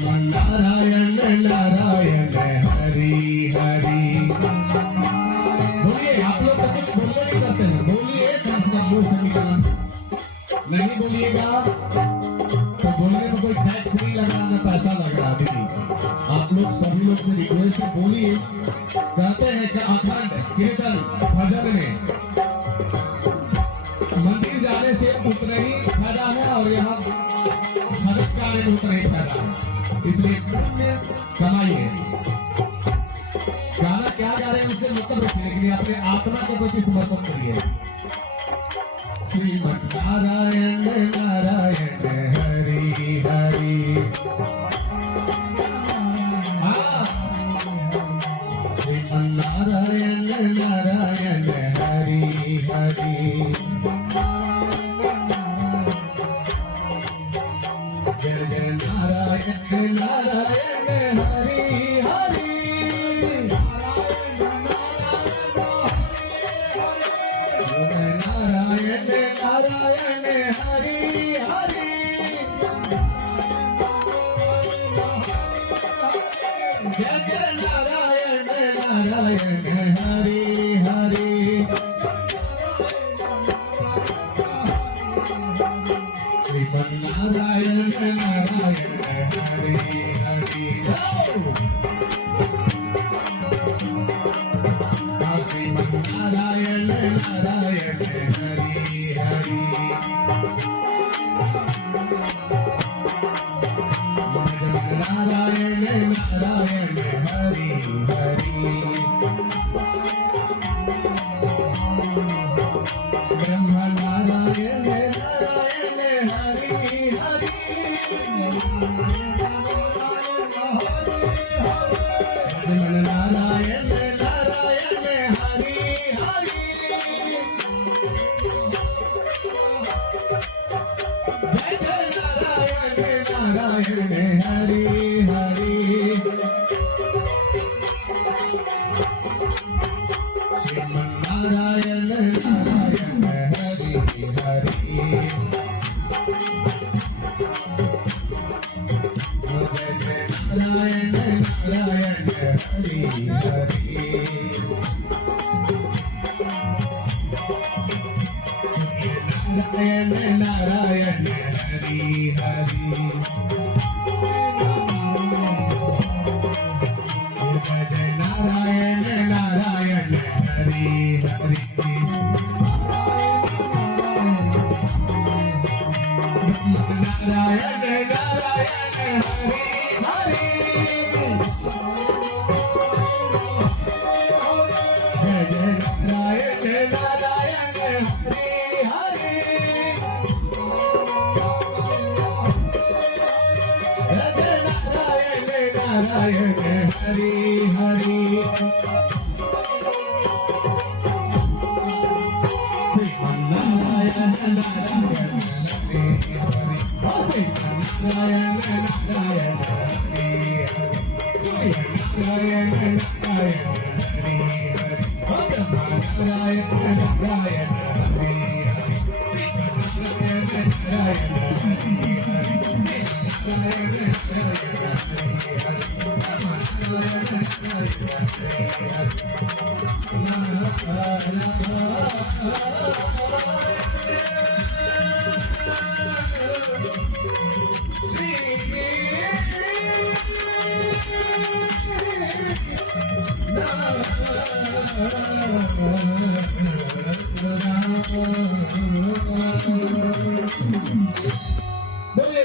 नारायण नारायण हरि हरि। बोलिए, आप लोग तो कुछ बोलने नहीं करते हैं, बोलिए सब मुंह से निकला। नहीं बोलिएगा तो बोलने में कोई टैक्स नहीं लग रहा, ना पैसा लग रहा। दीदी आप लोग सभी लोग से रिक्वेस्ट है, बोलिए। कहते हैं कि अखंड कीर्तन भजन में मंदिर जाने से उतना ही फायदा है और यहाँ भजन गाने में उतना ही फायदा है, इसलिए पुण्य कमाइए। गाना क्या गा रहे हैं उससे मतलब रखने के लिए अपने आत्मा को प्रति समर्पण करिए। श्रीमन नारायण नारायण हरि हरि। श्रीमन नारायण नारायण हरि हरि। जय जय नारायण नारायण हरि हरि। नारायण नारायण हरि हरि। जय जय नारायण नारायण हरि हरि। श्रीमन नारायण नारायण हरि हरि। श्रीमन नारायण नारायण हरि हरि। नारायण नारायण हरि हरि। ब्रह्म नारायण नारायण हरि हरि। नारायण नारायण हरि हरि। जय जय नारायण नारायण हरि हरि। श्रीमन नारायण नारायण हरि हरि। नारायण नारायण हरि हरि। नारायण नारायण हरि हरि। नारायण नारायण हरि हरि। नारायण नारायण हरि हरि। जय जय नारायण नारायण हरि हरि। जय जय नारायण नारायण हरि हरि। श्रीमन नारायण नारायण हरि हरि। नारायण नारायण हरि हरि। नारायण नारायण हरि हरि। नारायण नारायण हरि हरि। नारायण नारायण हरि हरि। नारायण बोलिए